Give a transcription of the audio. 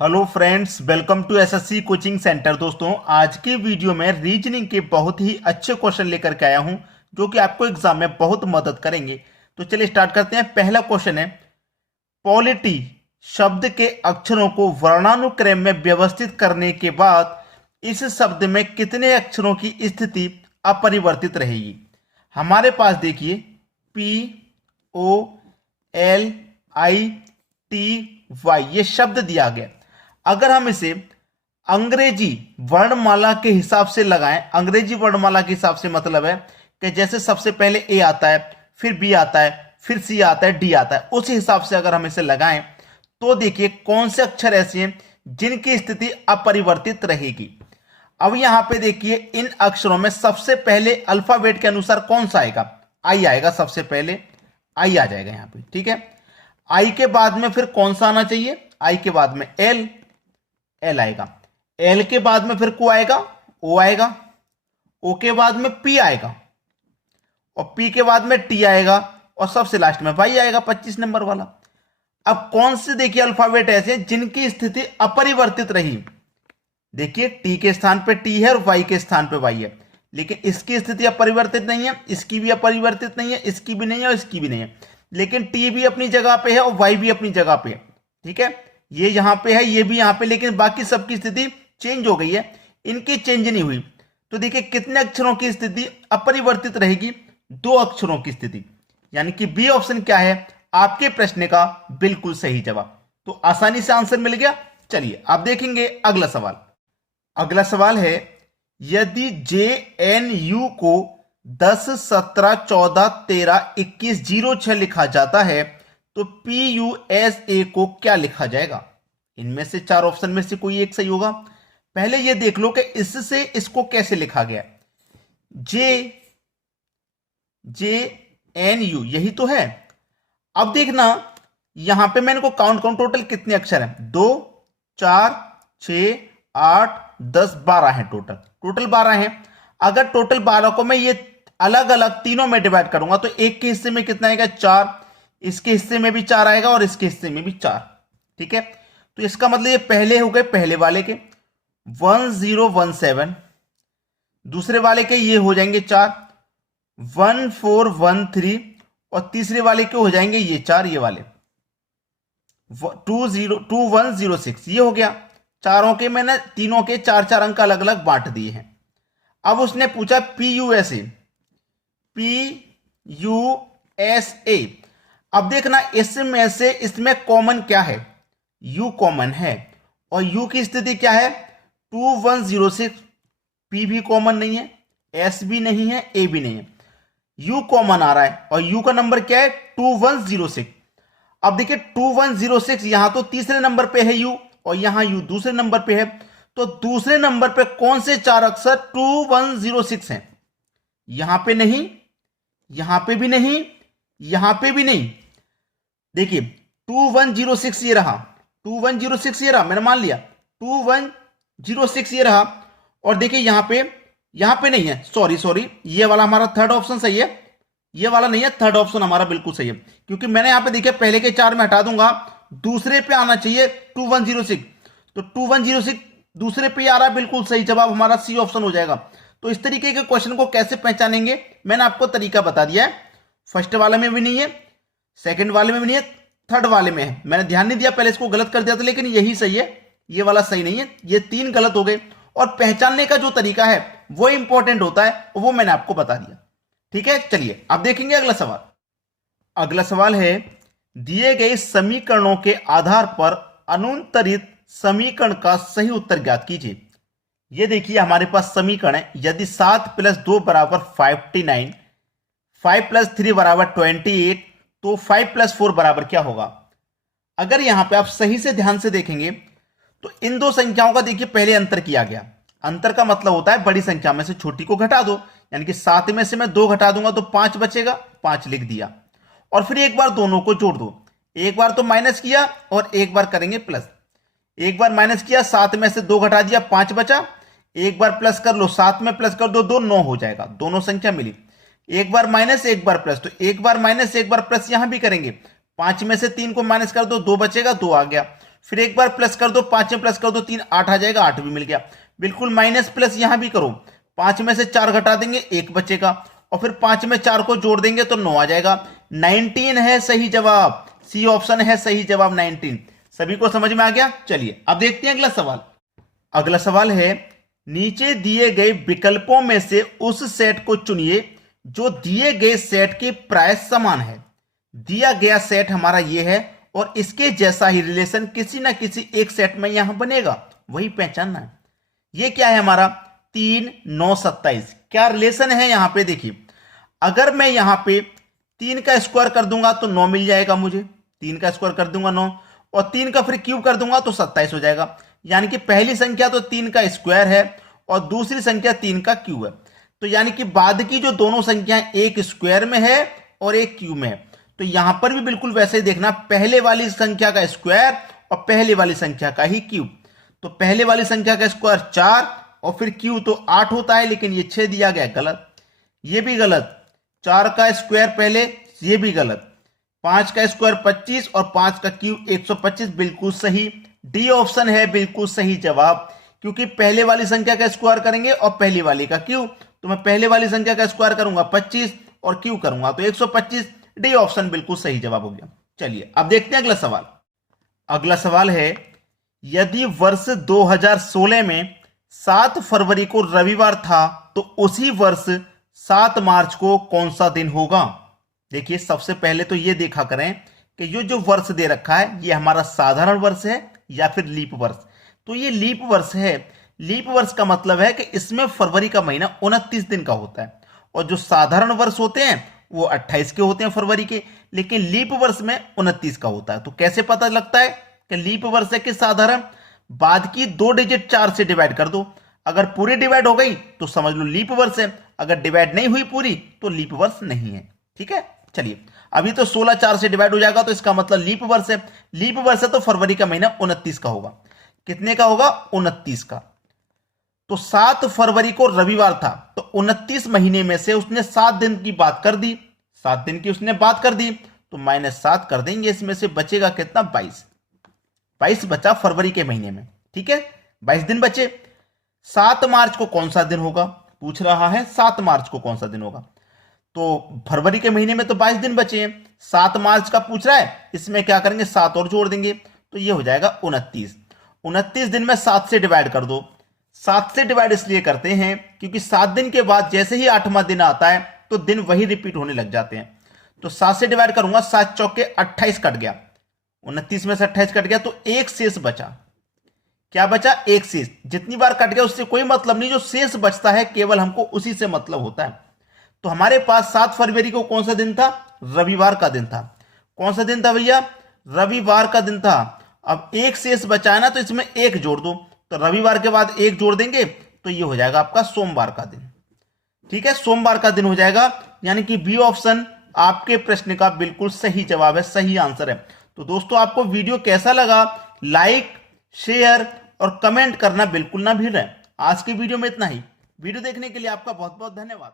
Hello friends, welcome to SSC coaching centre. दोस्तों, आज के वीडियो में रीजनिंग के बहुत ही अच्छे क्वेश्चन लेकर के आया हूं जो कि आपको एग्जाम में बहुत मदद करेंगे। तो चलिए स्टार्ट करते हैं। पहला क्वेश्चन है, पॉलिटी शब्द के अक्षरों को वर्णानुक्रम में व्यवस्थित करने के बाद इस शब्द में कितने अक्षरों की स्थिति अपरिवर्तित रहेगी। हमारे पास देखिए P O L I T Y ये शब्द दिया गया। अगर हम इसे अंग्रेजी वर्णमाला के हिसाब से लगाएं, अंग्रेजी वर्णमाला के हिसाब से मतलब है कि जैसे सबसे पहले ए आता है, फिर बी आता है, फिर सी आता है, डी आता है, उस हिसाब से अगर हम इसे लगाएं तो देखिए कौन से अक्षर ऐसे हैं जिनकी स्थिति अपरिवर्तित रहेगी। अब यहां पे देखिए इन अक्षरों में सबसे पहले अल्फाबेट के अनुसार कौन सा आएगा, आई आएगा। सबसे पहले आई आ जाएगा यहां पे, ठीक है। आई के बाद में फिर कौन सा आना चाहिए, आई के बाद में एल, एल आएगा। एल के बाद में फिर को आएगा, ओ आएगा। ओ के बाद में पी आएगा और पी के बाद में टी आएगा और सबसे लास्ट में वाई आएगा, 25 नंबर वाला। अब कौन से देखिए अल्फाबेट ऐसे जिनकी स्थिति अपरिवर्तित रही। देखिए टी के स्थान पे टी है और वाई के स्थान पे वाई है, लेकिन इसकी स्थिति अपरिवर्तित नहीं है, इसकी भी अपरिवर्तित नहीं है, इसकी भी नहीं है और इसकी भी नहीं है। लेकिन टी भी अपनी जगह पे है और वाई भी अपनी जगह पे है, ठीक है। ये यहां पे है, ये भी यहां पे, लेकिन बाकी सबकी स्थिति चेंज हो गई है, इनकी चेंज नहीं हुई। तो देखिए कितने अक्षरों की स्थिति अपरिवर्तित रहेगी, 2 अक्षरों की स्थिति, यानी कि बी ऑप्शन क्या है आपके प्रश्न का बिल्कुल सही जवाब। तो आसानी से आंसर मिल गया। चलिए आप देखेंगे अगला सवाल। अगला सवाल है, यदि जे एन यू को 10, 17, 14, 13, 21, 06 लिखा जाता है तो पी यू एस ए को क्या लिखा जाएगा। इनमें से 4 ऑप्शन में से कोई एक सही होगा। पहले यह देख लो कि इससे इसको कैसे लिखा गया। जे जे एन यू यही तो है। अब देखना यहां पे मैंने को काउंट टोटल कितने अक्षर हैं, 2, 4, 6, 8, 10, 12 है। टोटल 12 है। अगर टोटल 12 को मैं ये अलग अलग तीनों में डिवाइड करूंगा तो एक के हिस्से में कितना आएगा, 4, इसके हिस्से में भी 4 आएगा और इसके हिस्से में भी 4, ठीक है। तो इसका मतलब ये पहले हो गए पहले वाले के 1017, दूसरे वाले के ये हो जाएंगे 4, 1413 और तीसरे वाले के हो जाएंगे ये 4, ये वाले 2106, ये हो गया। चारों के मैंने तीनों के 4 अंक अलग अलग बांट दिए हैं। अब उसने पूछा P U S A, P U S A. अब देखना इसमें से इसमें कॉमन क्या है, यू कॉमन है और यू की स्थिति क्या है 2106। पी भी कॉमन नहीं है, एस भी नहीं है, ए भी नहीं है, यू कॉमन आ रहा है और यू का नंबर क्या है 2106। अब देखिए 2106 यहां तो तीसरे नंबर पे है यू और यहां यू दूसरे नंबर पे है, तो दूसरे नंबर पे कौन से 4 अक्षर 2106 हैं। यहां पे नहीं, यहां पे भी नहीं, यहां पे भी नहीं। देखिए 2106 ये रहा, 2106 ये रहा, मैंने मान लिया 2106 ये रहा। और देखिए यहां पे नहीं है, सॉरी, ये वाला हमारा थर्ड ऑप्शन सही है, ये वाला नहीं है, थर्ड ऑप्शन हमारा बिल्कुल सही है। क्योंकि मैंने यहां पे देखिए पहले के 4 में हटा दूंगा, दूसरे पे आना चाहिए 2106, तो 2106 दूसरे पे आ रहा है, बिल्कुल सही जवाब हमारा सी ऑप्शन हो जाएगा। तो इस तरीके के क्वेश्चन को कैसे पहचानेंगे मैंने आपको तरीका बता दिया है। फर्स्ट वाले में भी नहीं है, सेकंड वाले में भी नहीं है, थर्ड वाले में है। मैंने ध्यान नहीं दिया, पहले इसको गलत कर दिया था, लेकिन यही सही है, ये वाला सही नहीं है, ये 3 गलत हो गए। और पहचानने का जो तरीका है वो इंपॉर्टेंट होता है, वो मैंने आपको बता दिया, ठीक है। चलिए अब देखेंगे अगला सवाल। अगला सवाल है, दिए गए समीकरणों के आधार पर अनुत्तरित समीकरण का सही उत्तर ज्ञात कीजिए। ये देखिए हमारे पास समीकरण है, यदि 7 + 2 = 59, 5 + 3 = 28, तो 5 + 4 बराबर क्या होगा। अगर यहां पे आप सही से ध्यान से देखेंगे तो इन 2 संख्याओं का देखिए पहले अंतर किया गया। अंतर का मतलब होता है बड़ी संख्या में से छोटी को घटा दो, यानी कि 7 में से मैं 2 घटा दूंगा तो 5 बचेगा, 5 लिख दिया। और फिर एक बार दोनों को जोड़ दो, एक बार तो माइनस किया और एक बार करेंगे प्लस। एक बार माइनस किया, 7 में से 2 घटा दिया, 5 बचा। एक बार प्लस कर लो, 7 में प्लस कर दो 2, 9 हो जाएगा, दोनों संख्या मिली। एक बार माइनस एक बार प्लस, तो एक बार माइनस एक बार प्लस यहां भी करेंगे। 5 में से 3 को माइनस कर दो, 2 बचेगा, 2 आ गया। फिर एक बार प्लस कर दो, 5 में प्लस कर दो 3, 8 आ जाएगा, 8 भी मिल गया। बिल्कुल माइनस प्लस यहां भी करो, 5 में से 4 घटा देंगे 1 बचेगा, और फिर 5 में 4 को जोड़ देंगे तो 9 आ जाएगा। 19 है सही जवाब, सी ऑप्शन है सही जवाब 19। सभी को समझ में आ गया? चलिए अब देखते हैं अगला सवाल। अगला सवाल है, नीचे दिए गए विकल्पों में से उस सेट को चुनिए जो दिए गए सेट के प्राय समान है। दिया गया सेट हमारा ये है और इसके जैसा ही रिलेशन किसी ना किसी एक सेट में यहां बनेगा, वही पहचानना है। ये क्या है हमारा 3, 9, 27, क्या रिलेशन है यहां पे देखिए। अगर मैं यहां पे 3 का स्क्वायर कर दूंगा तो 9 मिल जाएगा मुझे, 3 का स्क्वायर कर दूंगा 9, और 3 का फिर क्यूब कर दूंगा तो 27 हो जाएगा। यानी कि पहली संख्या तो 3 का स्क्वायर है और दूसरी संख्या 3 का क्यूब है। तो यानी कि बाद की जो दोनों संख्याएं एक स्क्वायर में है और एक क्यूब में है। तो यहां पर भी बिल्कुल वैसे ही देखना, पहले वाली संख्या का स्क्वायर और पहले वाली संख्या का ही क्यूब। तो पहले वाली संख्या का स्क्वायर 4 और फिर क्यूब तो 8 होता है, लेकिन ये 6 दिया गया, गलत। ये भी गलत, 4 का स्क्वायर पहले, ये भी गलत। 5 का स्क्वायर 25 और 5 का क्यूब 125, बिल्कुल सही। डी ऑप्शन है बिल्कुल सही जवाब, क्योंकि पहले वाली संख्या का स्क्वायर करेंगे और पहली वाली का क्यूब, तो मैं पहले वाली संख्या का स्क्वायर करूंगा 25 और क्यूब करूंगा तो 125। डी ऑप्शन बिल्कुल सही जवाब हो गया। चलिए अब देखते हैं अगला सवाल। अगला सवाल है, यदि वर्ष 2016 में 7 फरवरी को रविवार था तो उसी वर्ष 7 मार्च को कौन सा दिन होगा। देखिए सबसे पहले तो ये देखा करें कि ये जो वर्ष दे रखा है ये हमारा साधारण वर्ष है या फिर लीप वर्ष। तो ये लीप वर्ष है। लीप वर्ष का मतलब है कि इसमें फरवरी का महीना 29 दिन का होता है, और जो साधारण वर्ष होते हैं वो 28 के होते हैं फरवरी के, लेकिन लीप वर्ष में 29 का होता है। तो कैसे पता लगता है कि लीप वर्ष है कि साधारण? बाद की 2 डिजिट 4 से डिवाइड कर दो, अगर पूरी डिवाइड हो गई तो समझ लो लीप वर्ष है, अगर डिवाइड नहीं हुई पूरी तो लीप वर्ष नहीं है। ठीक है, चलिए अभी तो 16 4 से डिवाइड हो जाएगा तो इसका मतलब लीप वर्ष है। लीप वर्ष है तो फरवरी का महीना 29 का होगा। कितने का होगा? 29 का। तो 7 फरवरी को रविवार था, तो 29 महीने में से उसने 7 दिन की बात कर दी, 7 दिन की उसने बात कर दी, तो -7 कर देंगे, इसमें से बचेगा कितना? 22 बचा फरवरी के महीने में। ठीक है, 22 दिन बचे। 7 मार्च को कौन सा दिन होगा पूछ रहा है, 7 मार्च को कौन सा दिन होगा। तो फरवरी के महीने में तो 22 दिन बचे हैं, 7 मार्च का पूछ रहा है, इसमें क्या करेंगे 7 और जोड़ देंगे तो ये हो जाएगा 29। 29 दिन में 7 से डिवाइड कर दो। 7 से डिवाइड इसलिए करते हैं क्योंकि 7 दिन के बाद जैसे ही 8वां दिन आता है तो दिन वही रिपीट होने लग जाते हैं। तो 7 से डिवाइड करूंगा, 7 चौके 28 कट गया, 29 में से 28 कट गया तो एक शेष बचा। क्या बचा? एक शेष। जितनी बार कट गया उससे कोई मतलब नहीं, जो शेष बचता है केवल हमको उसी से मतलब होता है। तो हमारे पास 7 फरवरी को कौन सा दिन था? रविवार का दिन था। कौन सा दिन था भैया? रविवार का दिन था। अब एक शेष बचा है ना, तो इसमें एक जोड़ दो, तो रविवार के बाद एक जोड़ देंगे तो ये हो जाएगा आपका सोमवार का दिन। ठीक है, सोमवार का दिन हो जाएगा, यानी कि बी ऑप्शन आपके प्रश्न का बिल्कुल सही जवाब है, सही आंसर है। तो दोस्तों आपको वीडियो कैसा लगा? लाइक, शेयर और कमेंट करना बिल्कुल ना भूलें। आज की वीडियो में इतना ही। वीडियो देखने के लिए आपका बहुत बहुत धन्यवाद।